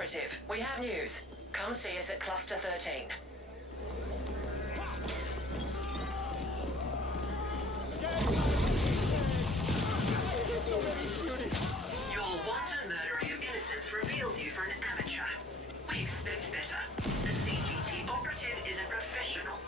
Operative, we have news. Come see us at Cluster 13. Your wanton murdering of innocents reveals you for an amateur. We expect better. The CGT operative is a professional.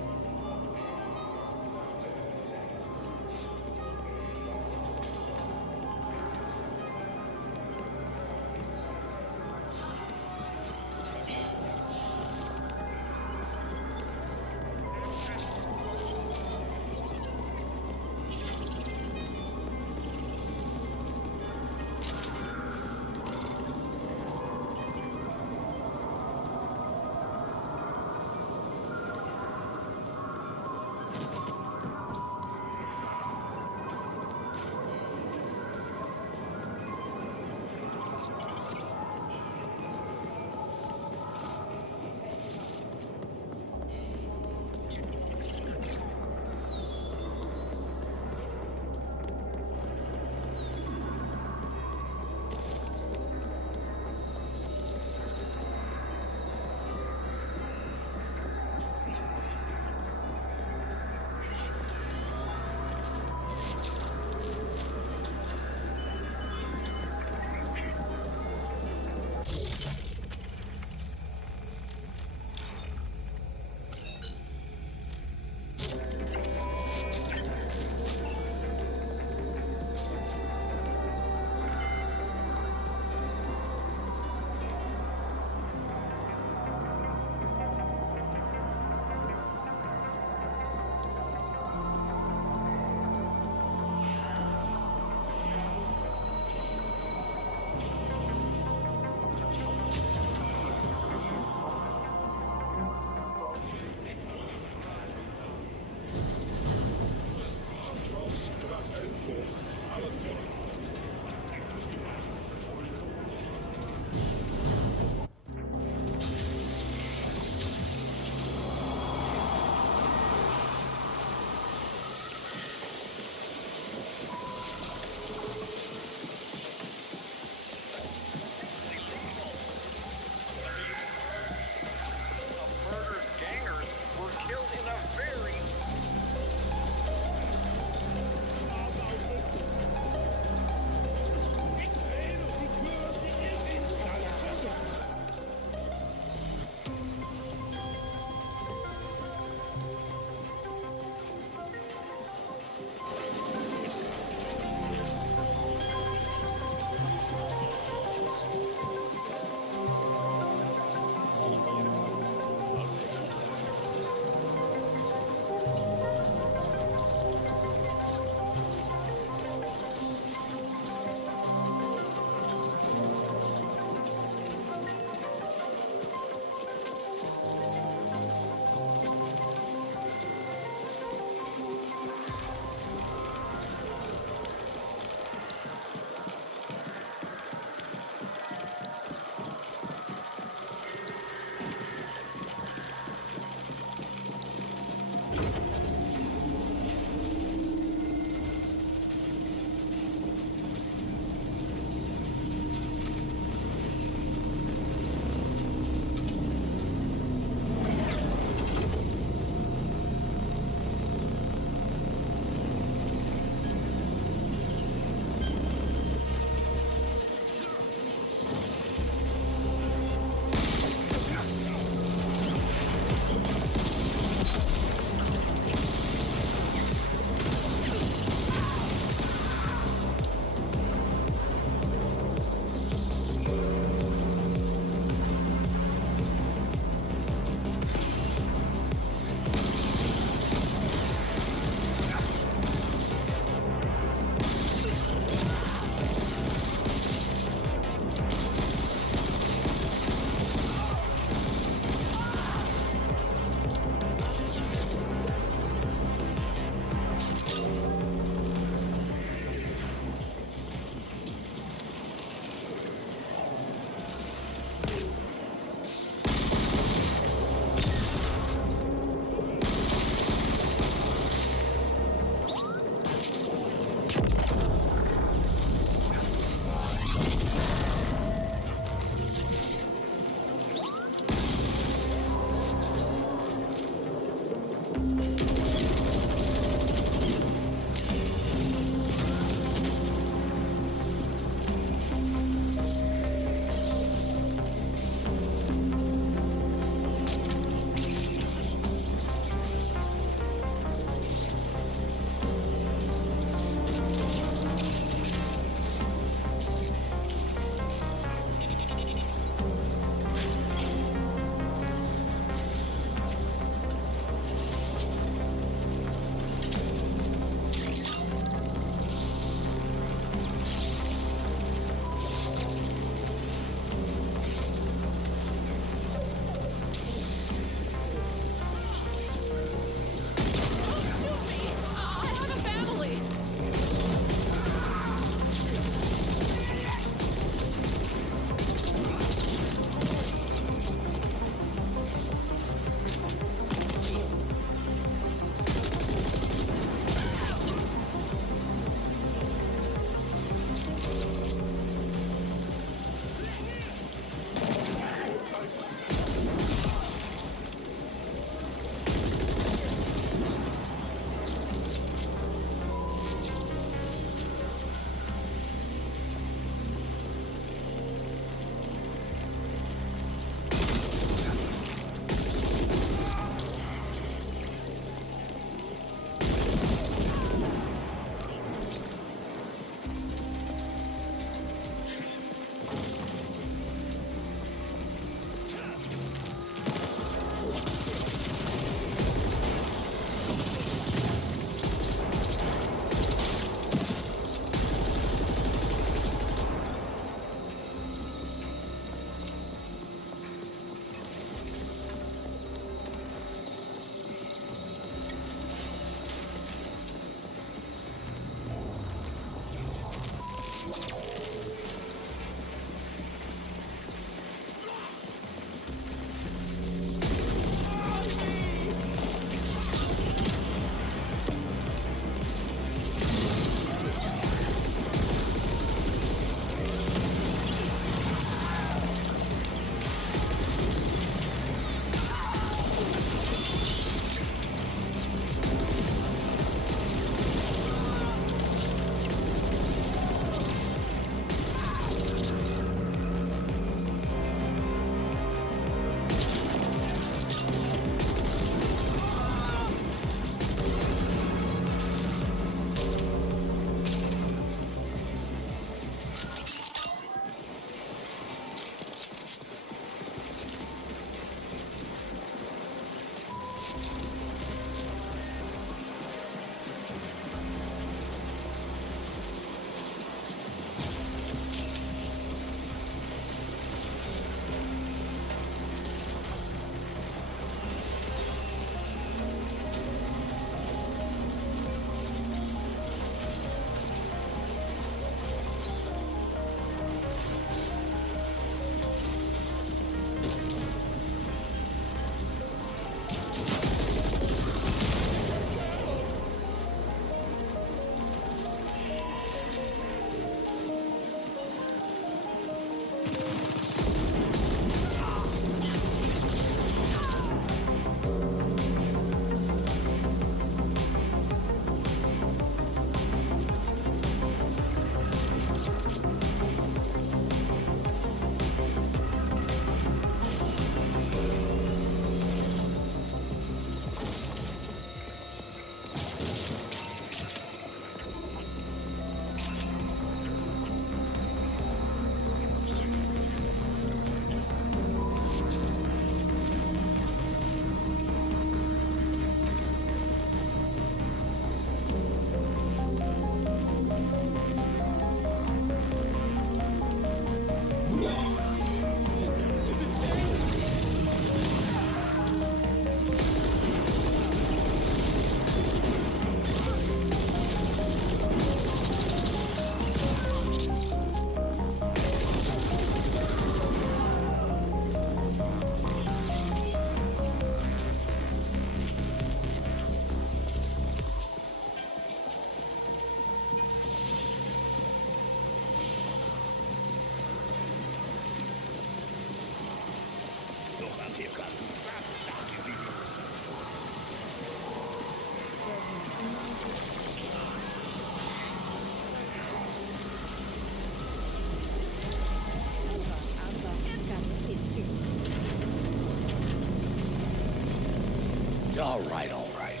All right, all right.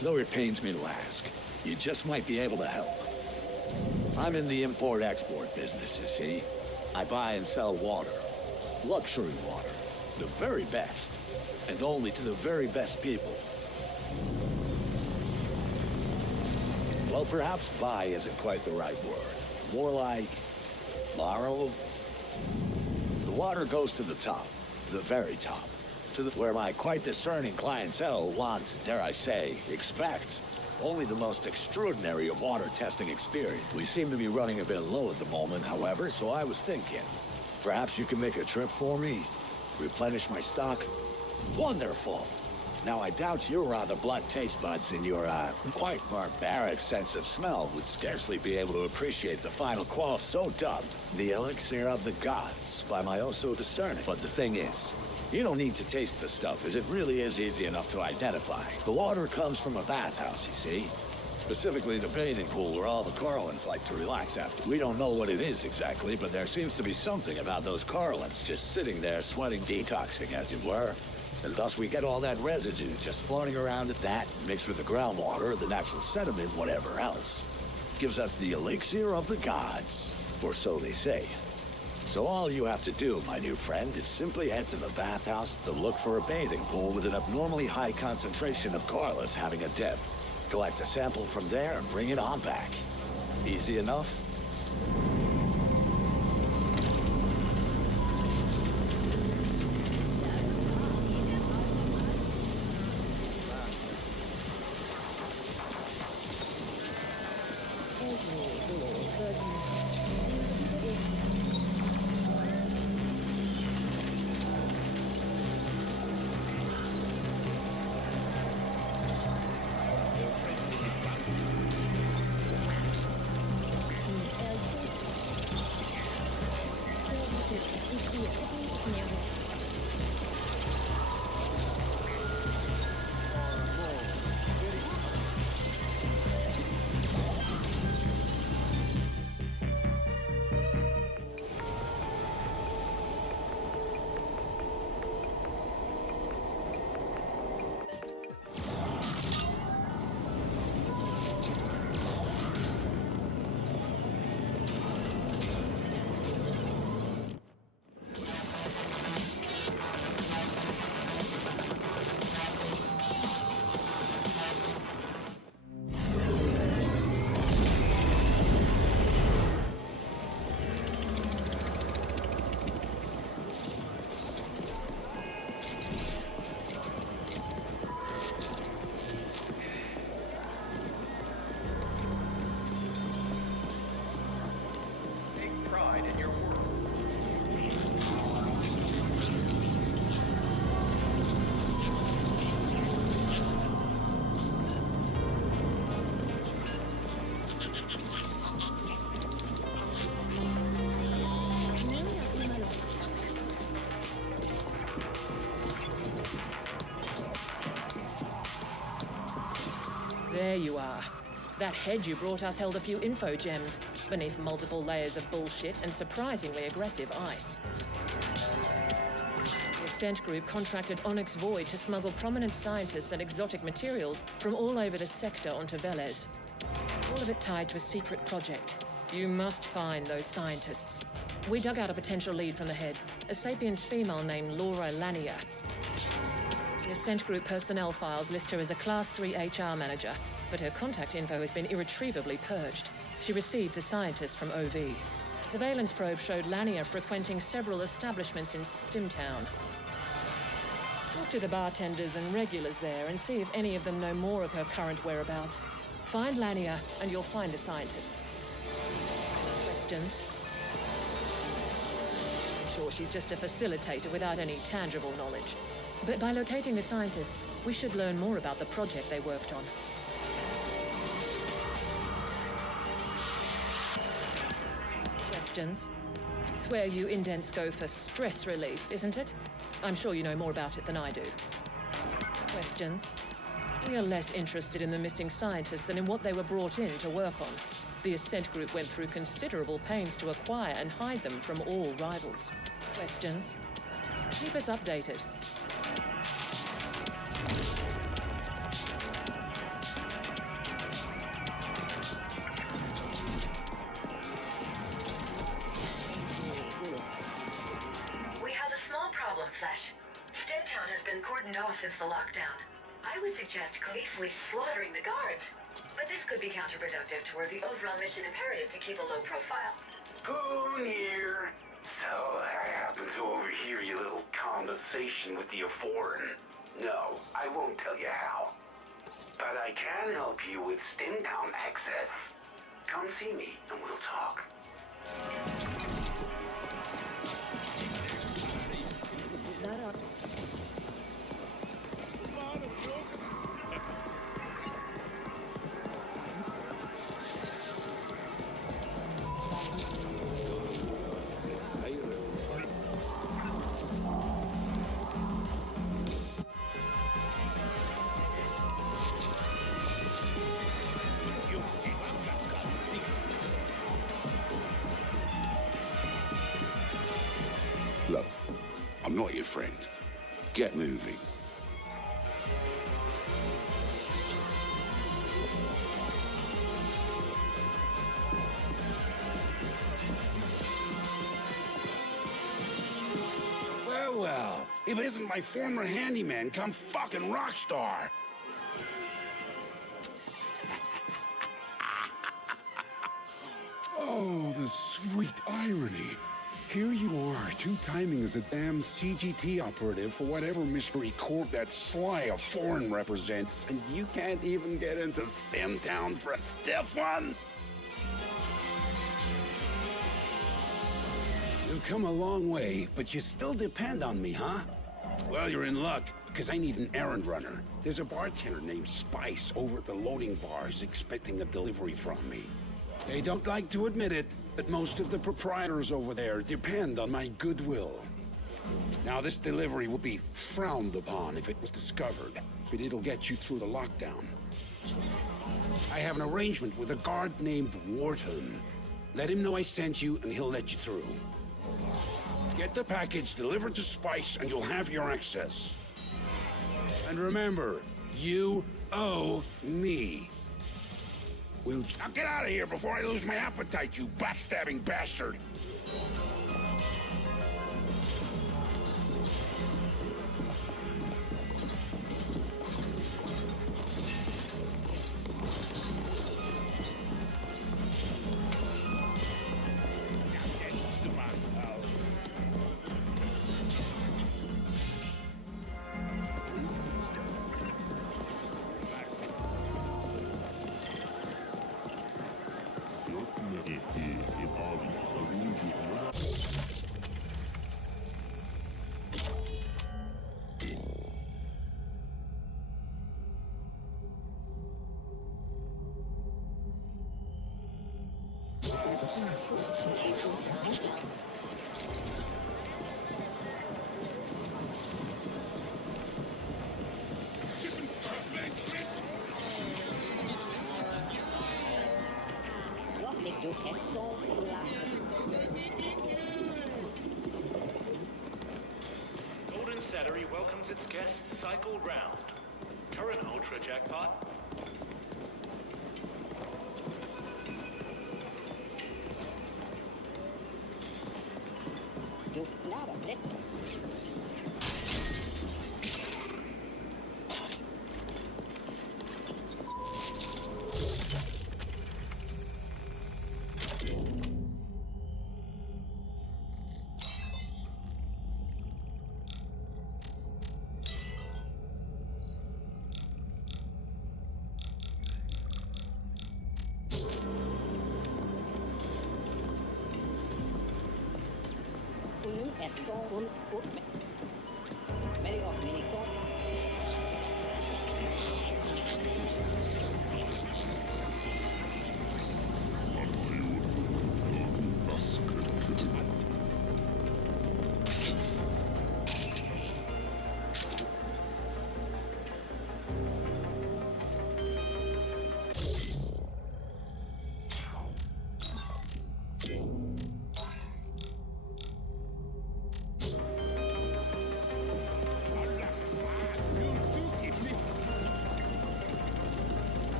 Though it pains me to ask, you just might be able to help. I'm in the import-export business, you see. I buy and sell water. Luxury water. The very best. And only to the very best people. Well, perhaps buy isn't quite the right word. More like borrow. The water goes to the top. The very top. Where my quite discerning clientele wants, dare I say, expects only the most extraordinary of water testing experience. We seem to be running a bit low at the moment, however, so I was thinking, perhaps you can make a trip for me? Replenish my stock? Wonderful! Now, I doubt your rather blunt taste buds and your, quite barbaric sense of smell would scarcely be able to appreciate the final quality so dubbed the elixir of the gods by my oh-so discerning. But the thing is, you don't need to taste the stuff, as it really is easy enough to identify. The water comes from a bathhouse, you see. Specifically the bathing pool where all the Corlins like to relax after. We don't know what it is exactly, but there seems to be something about those Corlins just sitting there sweating, detoxing, as it were. And thus we get all that residue just floating around at that, mixed with the groundwater, the natural sediment, whatever else. Gives us the elixir of the gods, or so they say. So all you have to do, my new friend, is simply head to the bathhouse to look for a bathing pool with an abnormally high concentration of Corliss having a dip. Collect a sample from there and bring it on back. Easy enough? There you are. That head you brought us held a few info gems beneath multiple layers of bullshit and surprisingly aggressive ice. The Ascent group contracted Onyx Void to smuggle prominent scientists and exotic materials from all over the sector onto Velez. All of it tied to a secret project. You must find those scientists. We dug out a potential lead from the head, a sapiens female named Laura Lanier. The Ascent Group personnel files list her as a Class 3 HR manager, but her contact info has been irretrievably purged. She received the scientists from OV. Surveillance probe showed Lanier frequenting several establishments in Stimtown. Talk to the bartenders and regulars there and see if any of them know more of her current whereabouts. Find Lanier and you'll find the scientists. Questions? I'm sure she's just a facilitator without any tangible knowledge. But by locating the scientists, we should learn more about the project they worked on. Questions? It's where you indents go for stress relief, isn't it? I'm sure you know more about it than I do. Questions? We are less interested in the missing scientists than in what they were brought in to work on. The Ascent group went through considerable pains to acquire and hide them from all rivals. Questions? Keep us updated. We have a small problem, Flesh. Steadtown has been cordoned off since the lockdown. I would suggest gleefully slaughtering the guards. But this could be counterproductive toward the overall mission imperative to keep a low profile. Who near? So I happen to overhear your little conversation with the foreign. No, I won't tell you how. But I can help you with Steadtown access. Come see me and we'll talk. Look, I'm not your friend. Get moving. Well, if it isn't my former handyman come fucking rock star. Oh, the sweet irony. Here you are, two-timing as a damn CGT operative for whatever mystery corp that sly of foreign represents, and you can't even get into Steadtown for a stiff one? You've come a long way, but you still depend on me, huh? Well, you're in luck, because I need an errand runner. There's a bartender named Spice over at the loading bars expecting a delivery from me. They don't like to admit it, but most of the proprietors over there depend on my goodwill. Now, this delivery would be frowned upon if it was discovered, but it'll get you through the lockdown. I have an arrangement with a guard named Wharton. Let him know I sent you, and he'll let you through. Get the package delivered to Spice, and you'll have your access. And remember, you owe me. Now get out of here before I lose my appetite, you backstabbing bastard! Golden Celery welcomes its guests cycle round. Current Ultra Jackpot.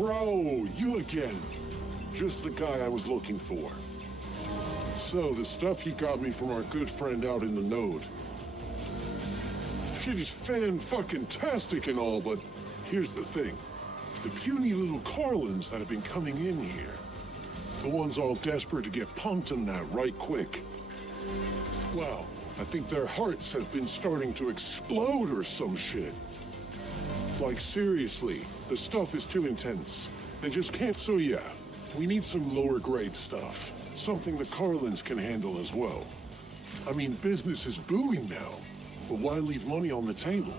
Bro, you again. Just the guy I was looking for. So, the stuff you got me from our good friend out in the node. Shit is fan-fucking-tastic and all, but here's the thing. The puny little Carlins that have been coming in here. The ones all desperate to get punked in that right quick. Wow, I think their hearts have been starting to explode or some shit. Like, seriously, the stuff is too intense. They just can't, so yeah. We need some lower grade stuff. Something the Carlins can handle as well. I mean, business is booming now, but why leave money on the table?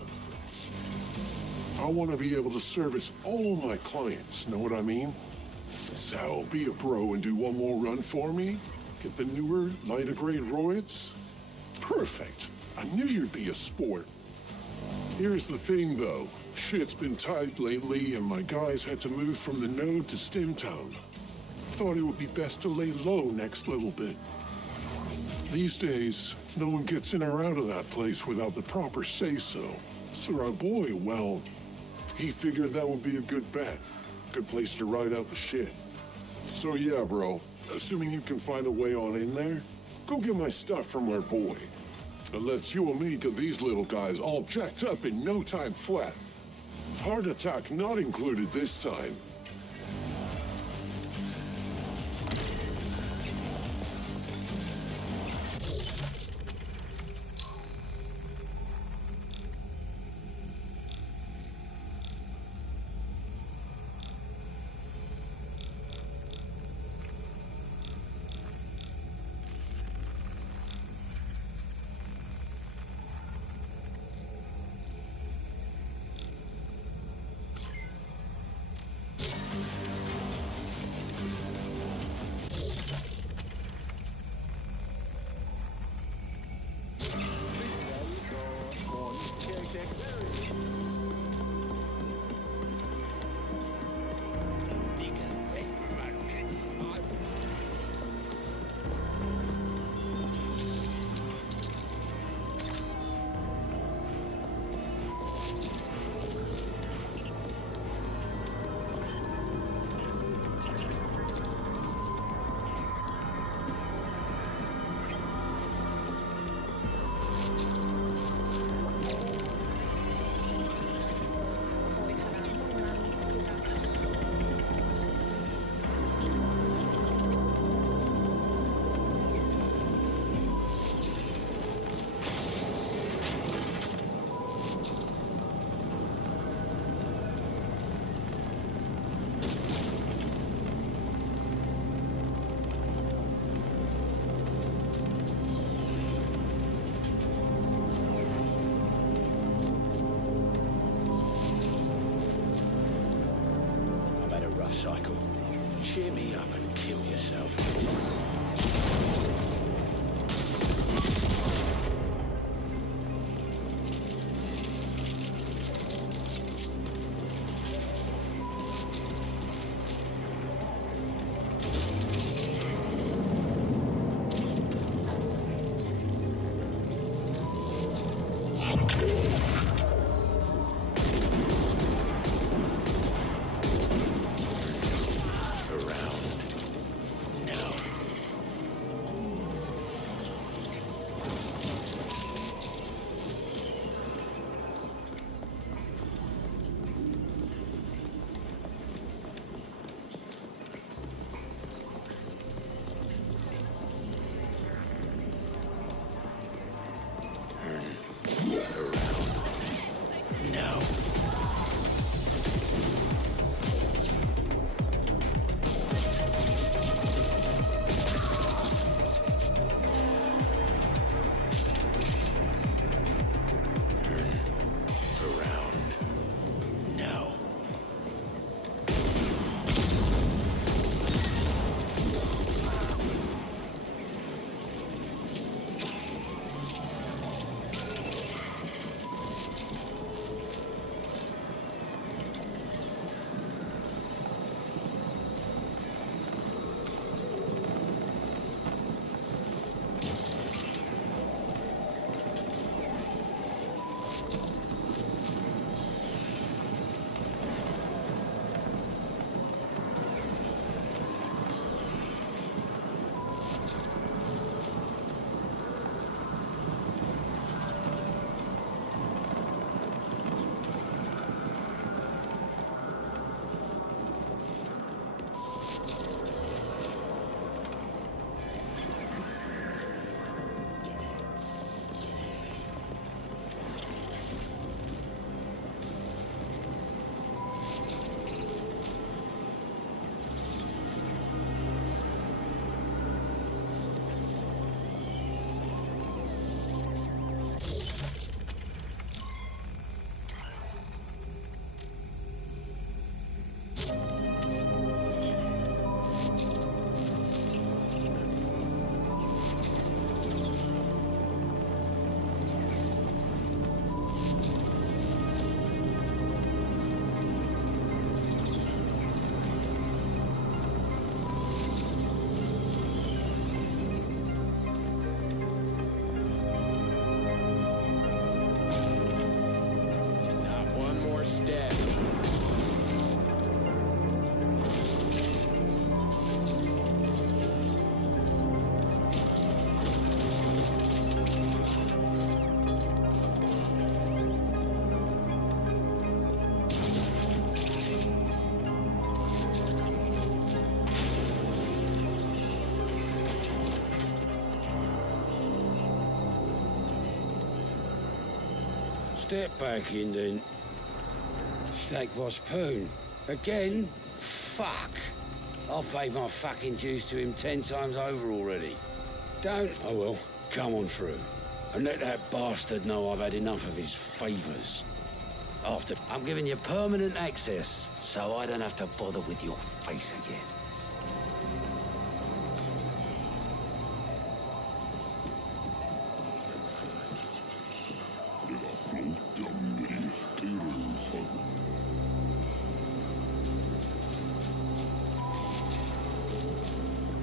I want to be able to service all my clients, know what I mean? So, be a bro and do one more run for me? Get the newer, lighter grade roids? Perfect. I knew you'd be a sport. Here's the thing, though. Shit's been tight lately, and my guys had to move from the node to Stimtown. Thought it would be best to lay low next little bit. These days, no one gets in or out of that place without the proper say-so. So our boy, well, he figured that would be a good bet. Good place to ride out the shit. So yeah, bro, assuming you can find a way on in there, go get my stuff from our boy. It lets you and me get these little guys all jacked up in no time flat. Heart attack not included this time. Cycle. Cheer me up and kill yourself. Around step. Step back in then. Steak Boss Poon. Again? Fuck. I've paid my fucking dues to him 10 times over already. Don't... Oh well, come on through. And let that bastard know I've had enough of his favours. After I'm giving you permanent access, so I don't have to bother with your face again.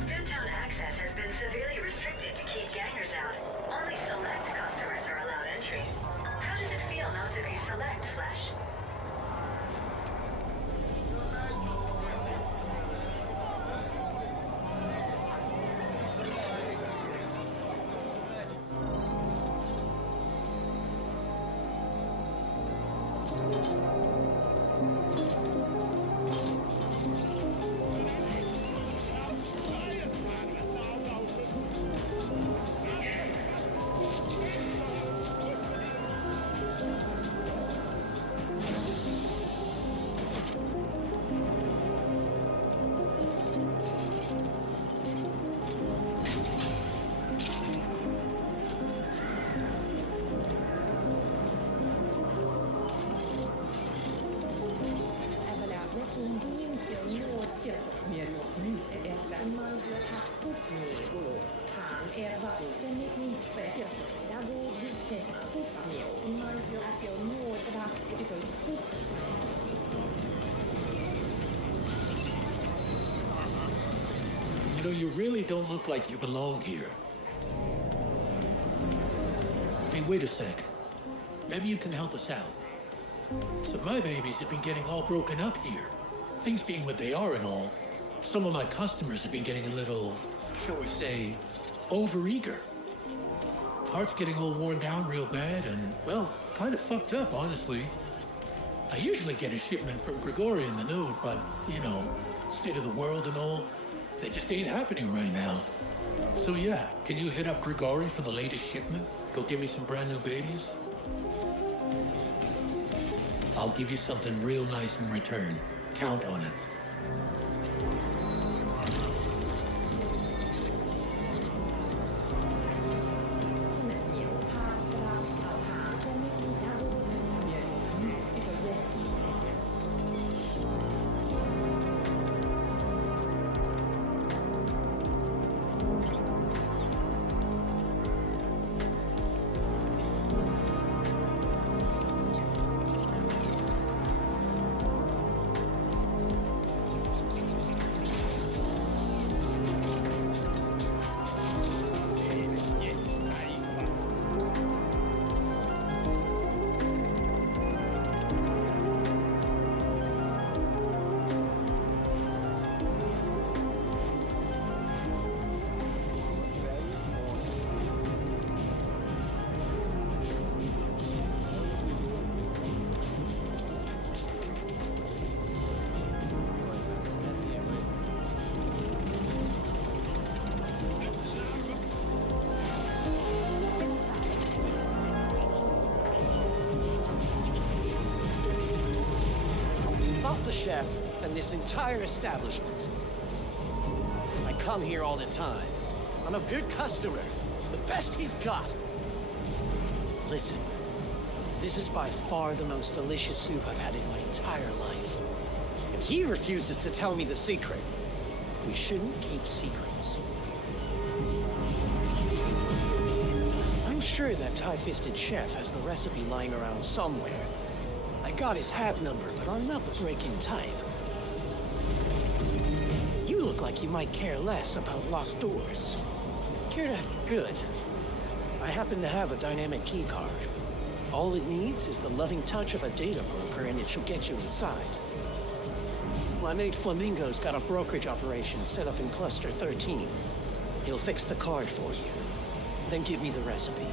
Downtown access has been severely restricted to keep gangers out. Only select customers are allowed entry. How does it feel not to be select, Flash? You know, you really don't look like you belong here. Hey, wait a sec. Maybe you can help us out. So my babies have been getting all broken up here. Things being what they are and all, some of my customers have been getting a little, shall we say, overeager. Heart's getting all worn down real bad and, well, kind of fucked up, honestly. I usually get a shipment from Grigori in the Node, but, you know, state of the world and all, that just ain't happening right now. So yeah, can you hit up Grigori for the latest shipment? Go give me some brand new babies? I'll give you something real nice in return. Count on it. The chef and this entire establishment. I come here all the time. I'm a good customer. The best he's got. Listen, this is by far the most delicious soup I've had in my entire life. And he refuses to tell me the secret. We shouldn't keep secrets. I'm sure that tie-fisted chef has the recipe lying around somewhere. I got his hat number, but I'm not the break-in type. You look like you might care less about locked doors. Care to... Good. I happen to have a dynamic key card. All it needs is the loving touch of a data broker, and it shall get you inside. My mate Flamingo's got a brokerage operation set up in Cluster 13. He'll fix the card for you. Then give me the recipe.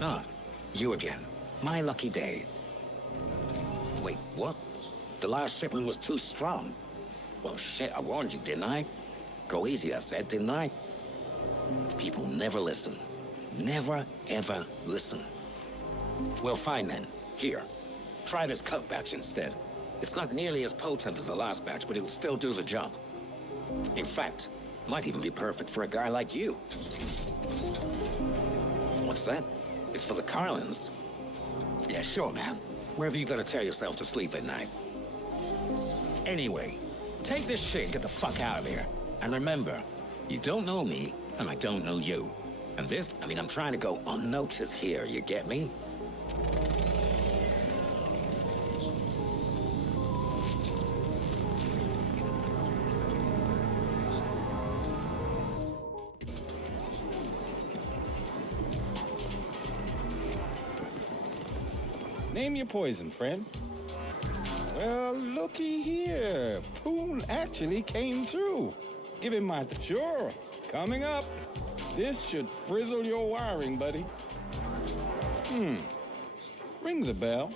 Ah, you again. My lucky day. Wait, what? The last shipment was too strong. Well, shit, I warned you, didn't I? Go easy, I said, didn't I? People never listen. Never, ever listen. Well, fine then. Here. Try this cut batch instead. It's not nearly as potent as the last batch, but it will still do the job. In fact, might even be perfect for a guy like you. What's that? It's for the Carlins. Yeah, sure, man. Wherever you gotta tear yourself to sleep at night. Anyway, take this shit and get the fuck out of here. And remember, you don't know me, and I don't know you. And this, I mean, I'm trying to go unnoticed here, you get me? Name your poison, friend. Well, looky here. Poon actually came through. Give him my... Sure, coming up. This should frizzle your wiring, buddy. Rings a bell.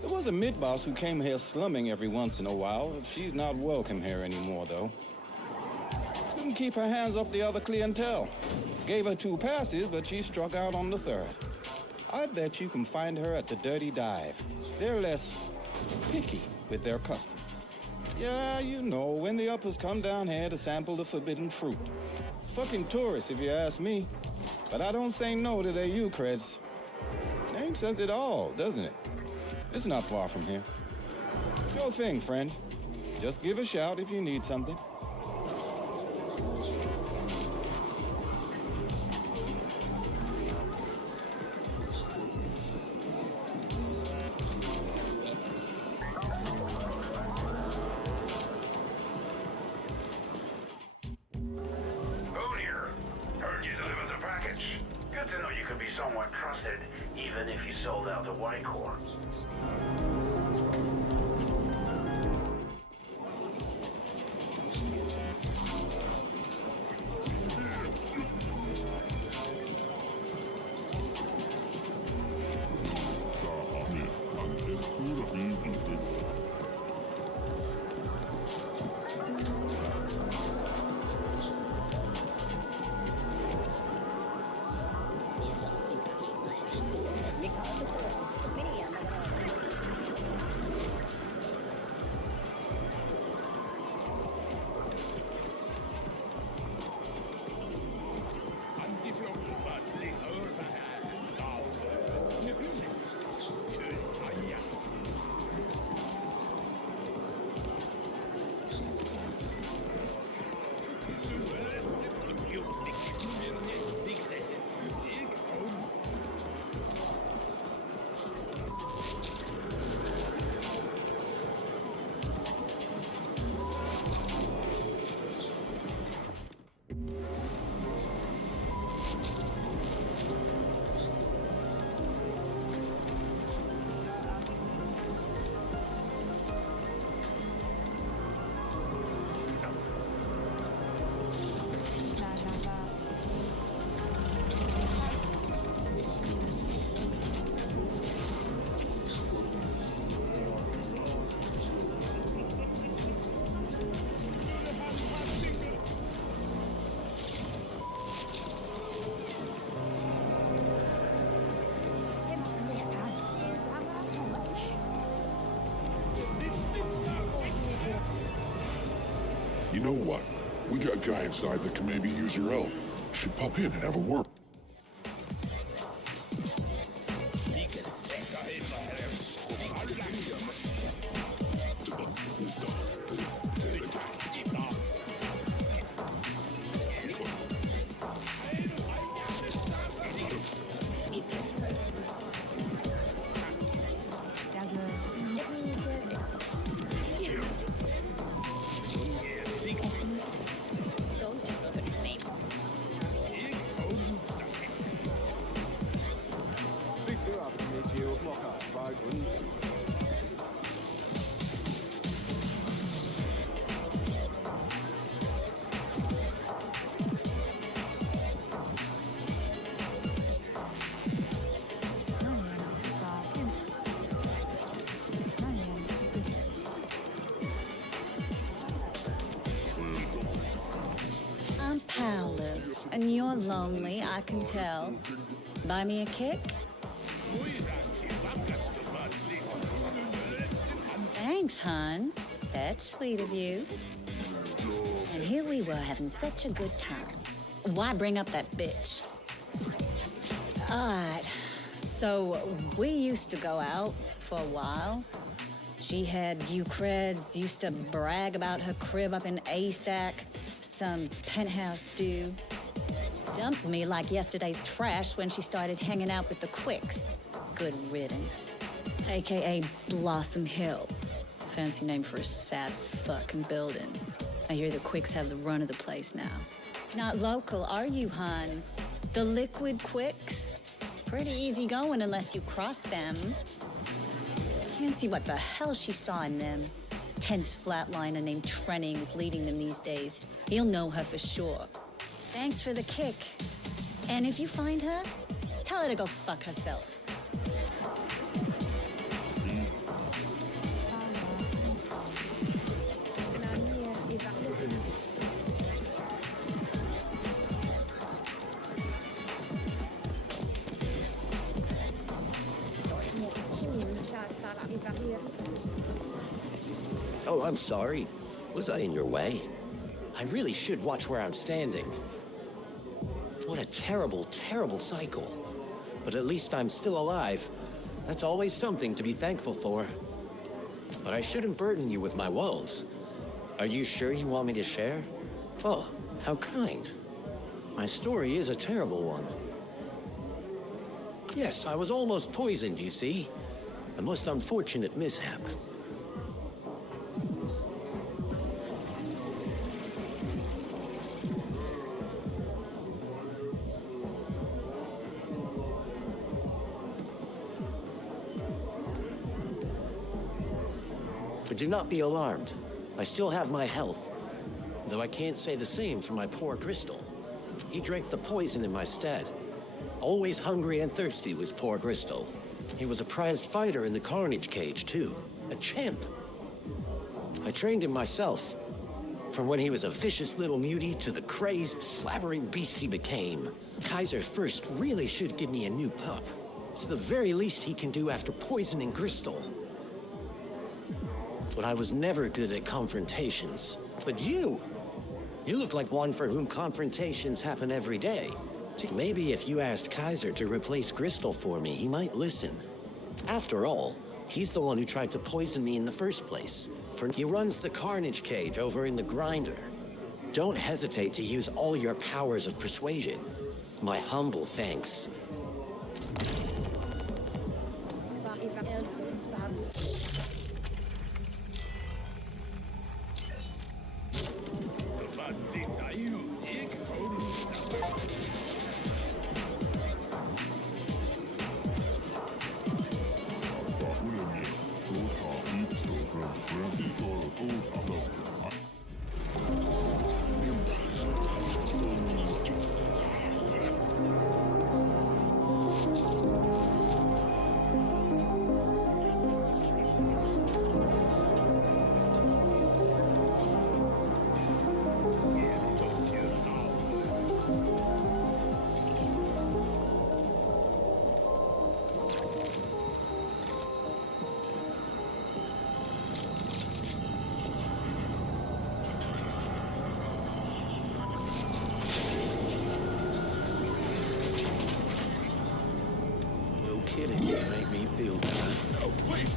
There was a mid-boss who came here slumming every once in a while. She's not welcome here anymore, though. Couldn't keep her hands off the other clientele. Gave her 2 passes, but she struck out on the 3rd. I bet you can find her at the Dirty Dive. They're less picky with their customers. Yeah, you know, when the uppers come down here to sample the forbidden fruit. Fucking tourists, if you ask me. But I don't say no to their U-creds. Name says it all, doesn't it? It's not far from here. Your thing, friend. Just give a shout if you need something. Somewhat trusted, even if you sold out to Whitecore. You know what? We got a guy inside that can maybe use your help. Should pop in and have a word. You're lonely, I can tell. Buy me a kick? Thanks, hon. That's sweet of you. And here we were having such a good time. Why bring up that bitch? Alright, so we used to go out for a while. She had you creds, used to brag about her crib up in A-Stack. Some penthouse dude. Dumped me like yesterday's trash when she started hanging out with the Quicks. Good riddance. AKA Blossom Hill. Fancy name for a sad fucking building. I hear the Quicks have the run of the place now. Not local, are you, hon? The Liquid Quicks? Pretty easy going unless you cross them. Can't see what the hell she saw in them. Tense flatliner named Trenning is leading them these days. He'll know her for sure. Thanks for the kick. And if you find her, tell her to go fuck herself. Oh, I'm sorry. Was I in your way? I really should watch where I'm standing. What a terrible, terrible cycle. But at least I'm still alive. That's always something to be thankful for. But I shouldn't burden you with my woes. Are you sure you want me to share? Oh, how kind. My story is a terrible one. Yes, I was almost poisoned, you see. A most unfortunate mishap. But do not be alarmed. I still have my health. Though I can't say the same for my poor Crystal. He drank the poison in my stead. Always hungry and thirsty was poor Crystal. He was a prized fighter in the Carnage Cage, too. A champ. I trained him myself. From when he was a vicious little mutie to the crazed, slabbering beast he became. Kaiser first really should give me a new pup. It's the very least he can do after poisoning Crystal. But I was never good at confrontations. But you look like one for whom confrontations happen every day. Maybe if you asked Kaiser to replace Crystal for me, he might listen. After all, he's the one who tried to poison me in the first place. For he runs the Carnage Cage over in the Grinder. Don't hesitate to use all your powers of persuasion. My humble thanks. Kidding, you make me feel good. Oh, please!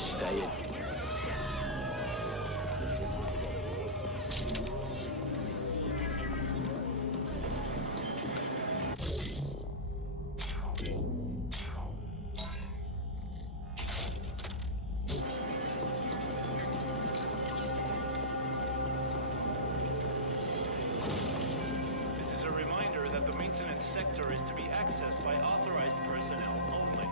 staying. This is a reminder that the maintenance sector is to be accessed by authorized personnel only.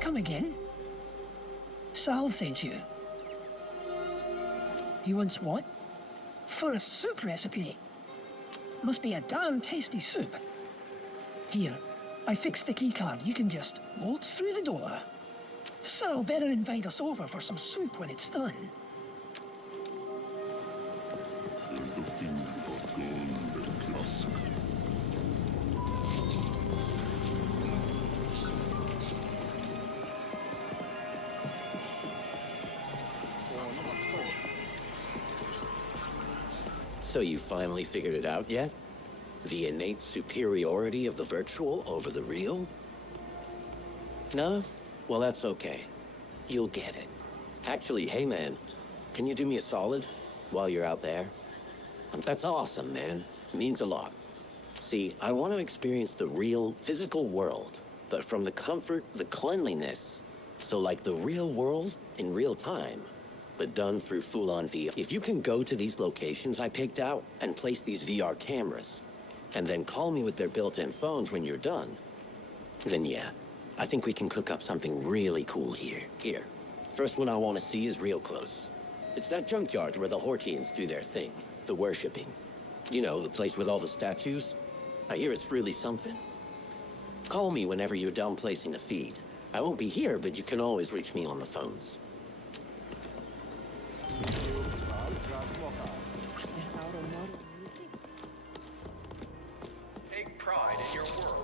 Come again? Sal sent you. He wants what? For a soup recipe. Must be a damn tasty soup. Here, I fixed the keycard. You can just waltz through the door. Sal better invite us over for some soup when it's done. So you finally figured it out yet? The innate superiority of the virtual over the real? No? Well, that's okay. You'll get it. Actually, hey man, can you do me a solid while you're out there? That's awesome, man. Means a lot. See, I want to experience the real physical world, but from the comfort, the cleanliness. So like the real world in real time, but done through full-on VR. If you can go to these locations I picked out and place these VR cameras, and then call me with their built-in phones when you're done, then yeah, I think we can cook up something really cool here. Here, first one I want to see is real close. It's that junkyard where the Hortians do their thing, the worshipping. You know, the place with all the statues? I hear it's really something. Call me whenever you're done placing the feed. I won't be here, but you can always reach me on the phones. Take pride in your work.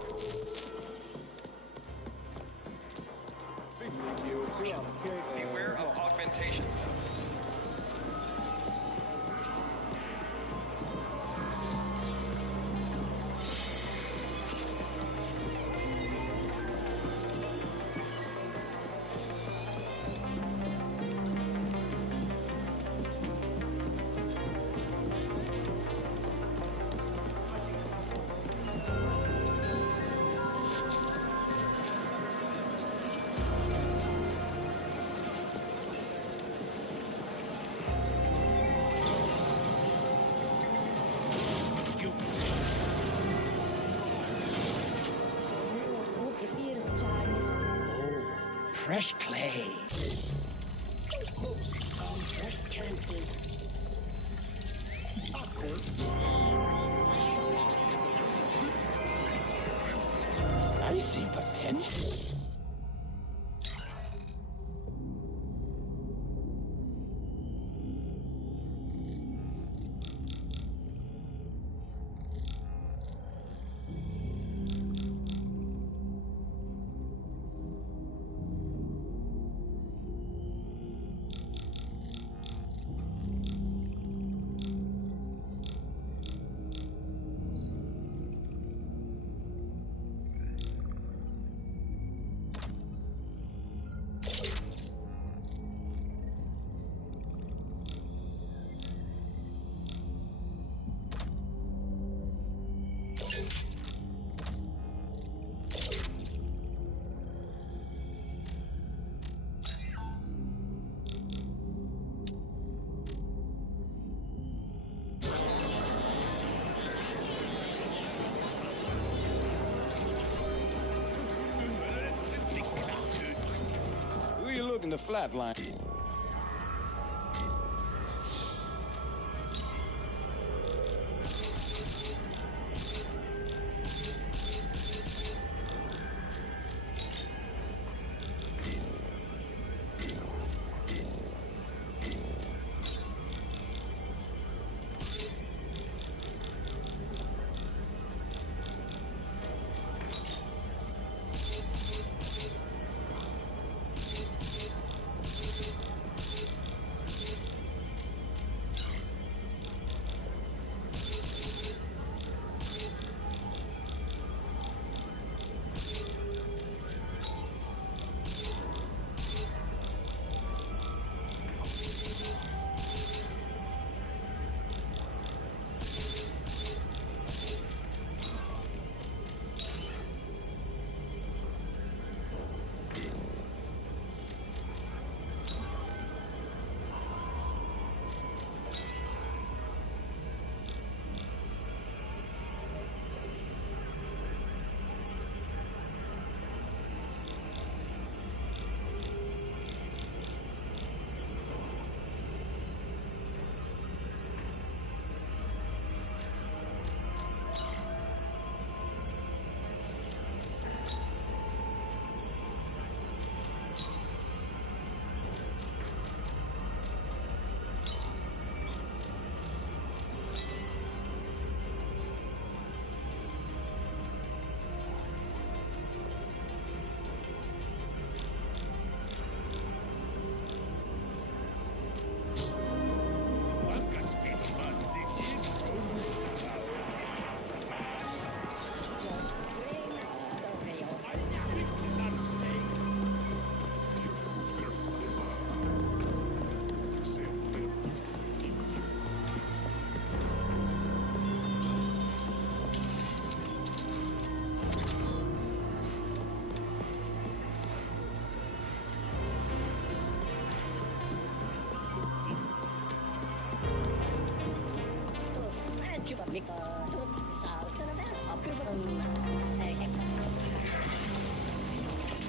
Beware of augmentation. Fresh clay. I see potential. flatline.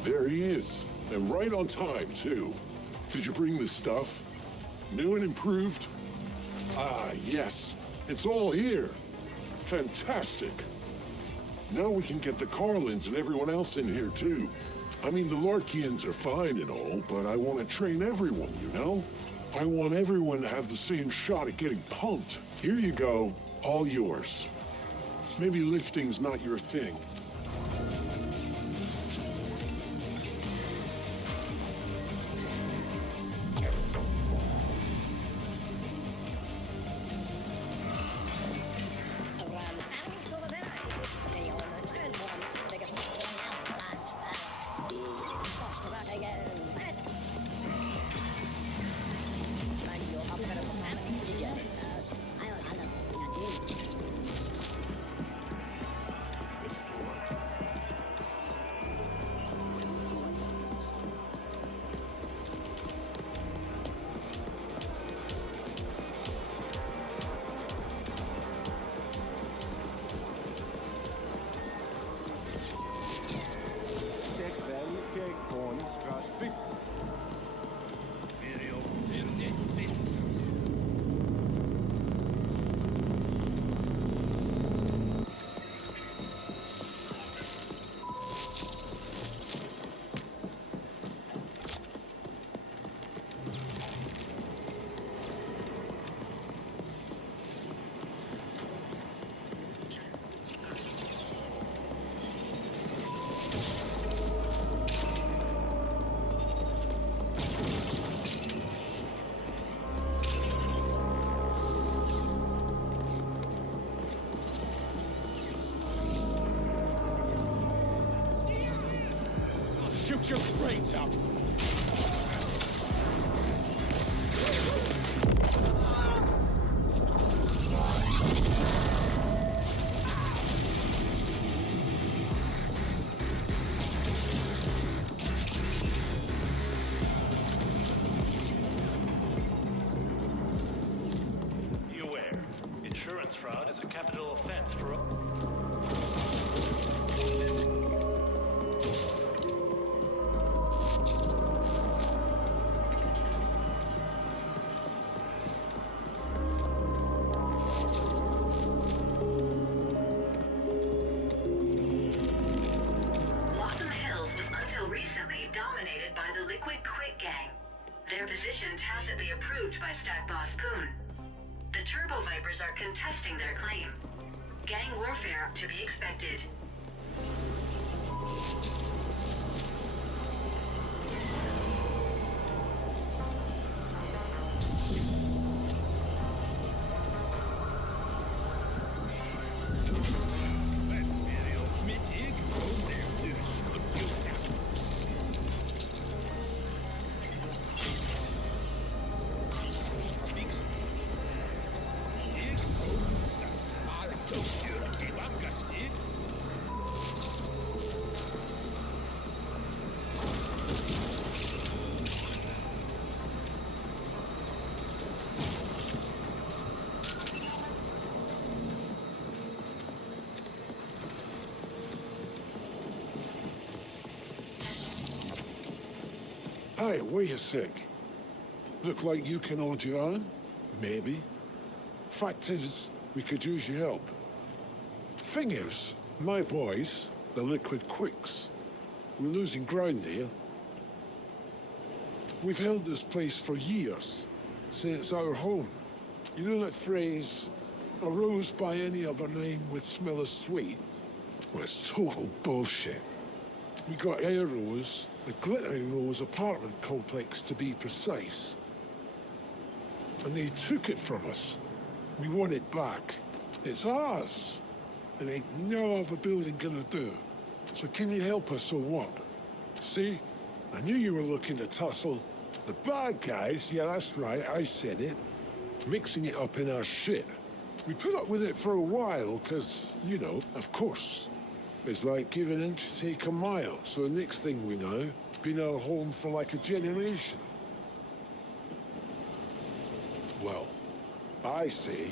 There he is, and right on time, too. Did you bring the stuff? New and improved? Ah, yes. It's all here. Fantastic. Now we can get the Carlins and everyone else in here, too. I mean, the Larkians are fine and all, but I want to train everyone, you know? I want everyone to have the same shot at getting pumped. Here you go. All yours. Maybe lifting's not your thing. Shoot your brains out! Beware. Insurance fraud is a capital offense for a... Poon. The Turbo Vipers are contesting their claim. Gang warfare to be expected. Hey, wait a sec. Look like you can hold your own? Maybe. Fact is, we could use your help. Thing is, my boys, the Liquid Quicks, we're losing ground here. We've held this place for years, say it's our home. You know that phrase, a rose by any other name would smell as sweet? Well, it's total bullshit. We got Air Rose, the Glittering Rose apartment complex to be precise. And they took it from us. We want it back. It's ours. And ain't no other building gonna do. So can you help us or what? See? I knew you were looking to tussle. The bad guys, yeah, that's right, I said it. Mixing it up in our shit. We put up with it for a while, because, you know, of course. It's like give an inch, take a mile. So the next thing we know, been our home for like a generation. Well, I say,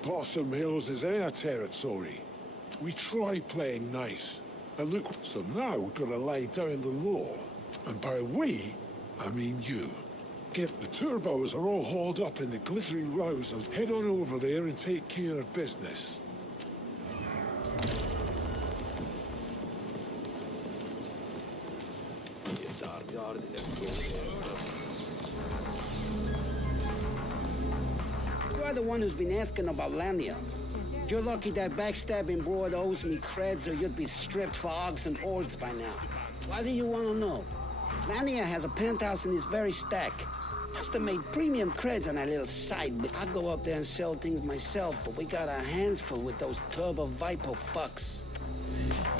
Blossom Hills is our territory. We tried playing nice. And look, so now we're gonna lay down the law. And by we, I mean you. Get the turbos are all hauled up in the Glittering Rose and head on over there and take care of business. You are the one who's been asking about Lamnia. You're lucky that backstabbing broad owes me creds or you'd be stripped for Ogs and Orgs by now. Why do you want to know? Lamnia has a penthouse in this very stack. Must have made premium creds on that little side, but I go up there and sell things myself, but we got our hands full with those Turbo Viper fucks.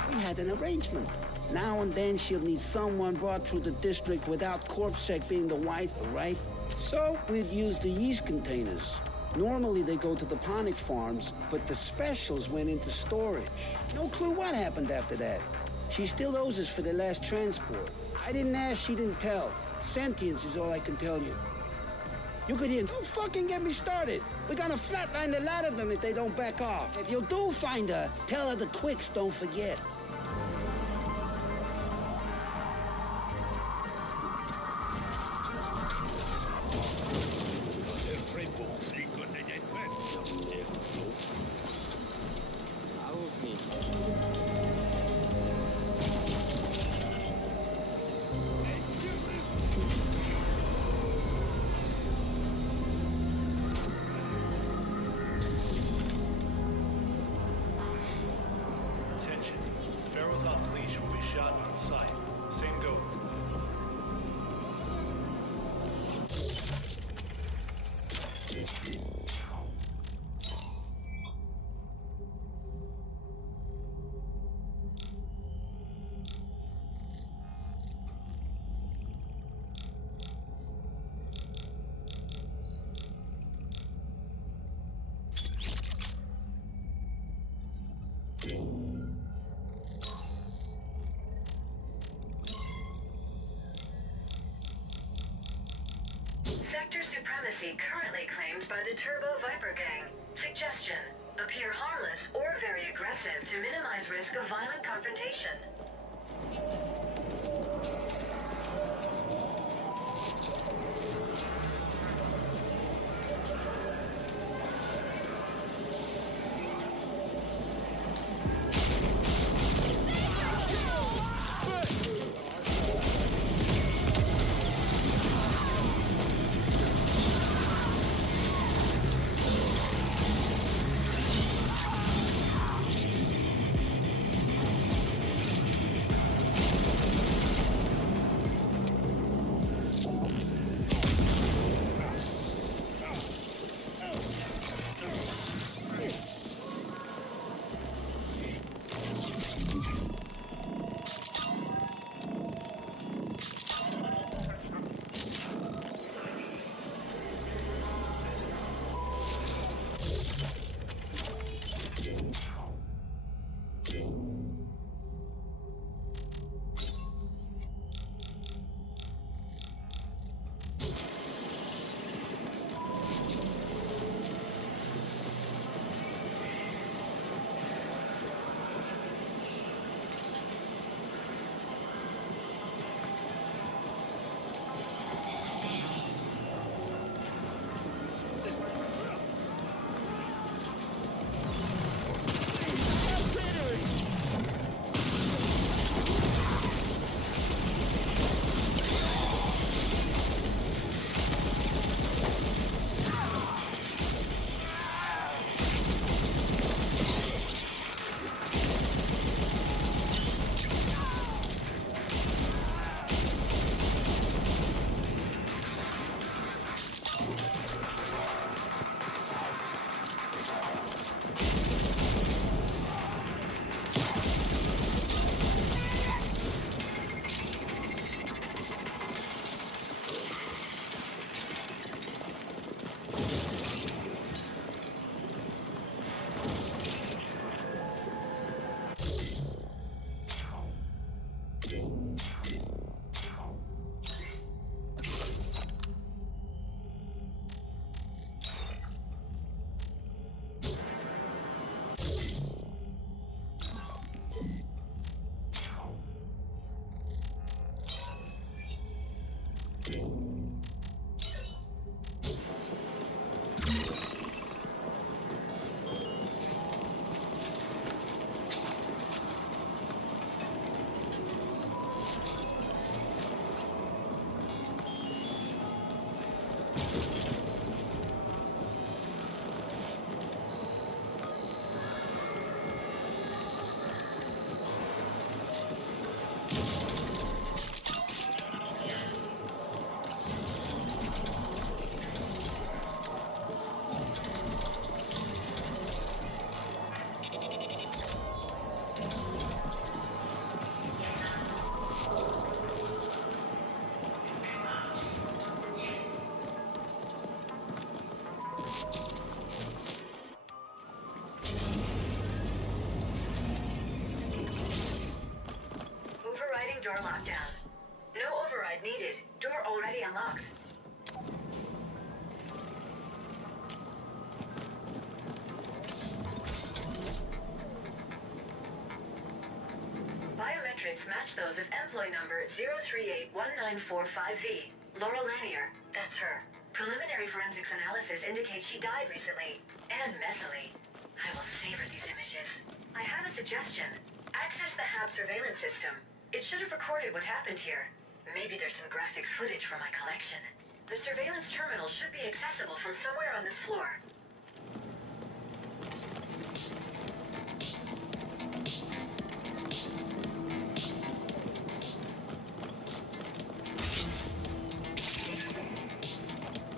We had an arrangement. Now and then she'll need someone brought through the district without CorpSec being the white, right? So we'd use the yeast containers. Normally they go to the Ponic farms, but the specials went into storage. No clue what happened after that. She still owes us for the last transport. I didn't ask, she didn't tell. Sentience is all I can tell you. You could hear, don't fucking get me started. We're gonna flatline a lot of them if they don't back off. If you do find her, tell her the Quicks don't forget. Sector supremacy currently claimed by the Turbo Viper Gang. Suggestion: appear harmless or very aggressive to minimize risk of violent confrontation. door lockdown. No override needed. Door already unlocked. Biometrics match those of employee number 0381945V. Laurel Lanier. That's her. Preliminary forensics analysis indicates she died recently. And messily. I will savor these images. I have a suggestion. Access the HAB surveillance system. It should have recorded what happened here. Maybe there's some graphic footage from my collection. The surveillance terminal should be accessible from somewhere on this floor.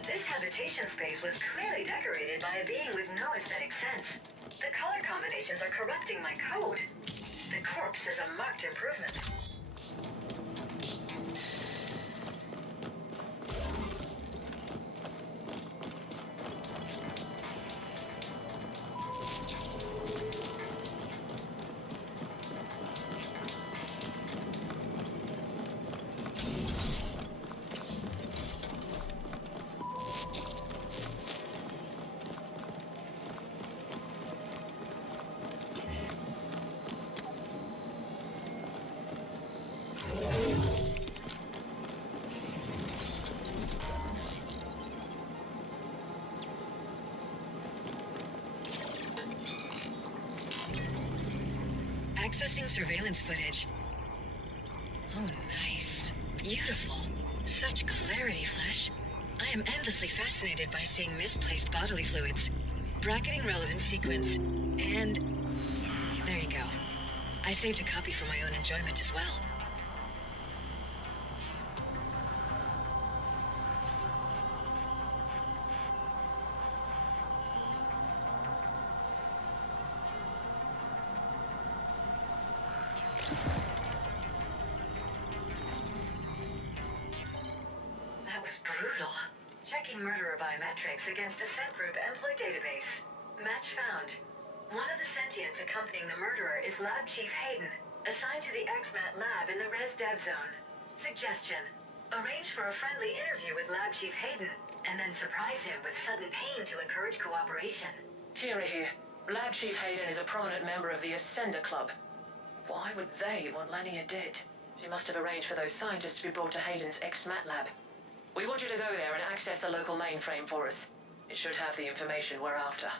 This habitation space was clearly decorated by a being with no aesthetic sense. The color combinations are corrupting my code. The corpse is a marked improvement. Accessing surveillance footage. Oh, nice. Beautiful. Such clarity, Flesh. I am endlessly fascinated by seeing misplaced bodily fluids. Bracketing relevant sequence. And... there you go. I saved a copy for my own enjoyment as well. Murderer biometrics against Ascent Group employee database. Match found. One of the sentients accompanying the murderer is Lab Chief Hayden, assigned to the XMAT lab in the Res Dev Zone. Suggestion. Arrange for a friendly interview with Lab Chief Hayden, and then surprise him with sudden pain to encourage cooperation. Kira here. Lab Chief Hayden is a prominent member of the Ascender Club. Why would they want Lanier dead? She must have arranged for those scientists to be brought to Hayden's XMAT lab. We want you to go there and access the local mainframe for us. It should have the information we're after.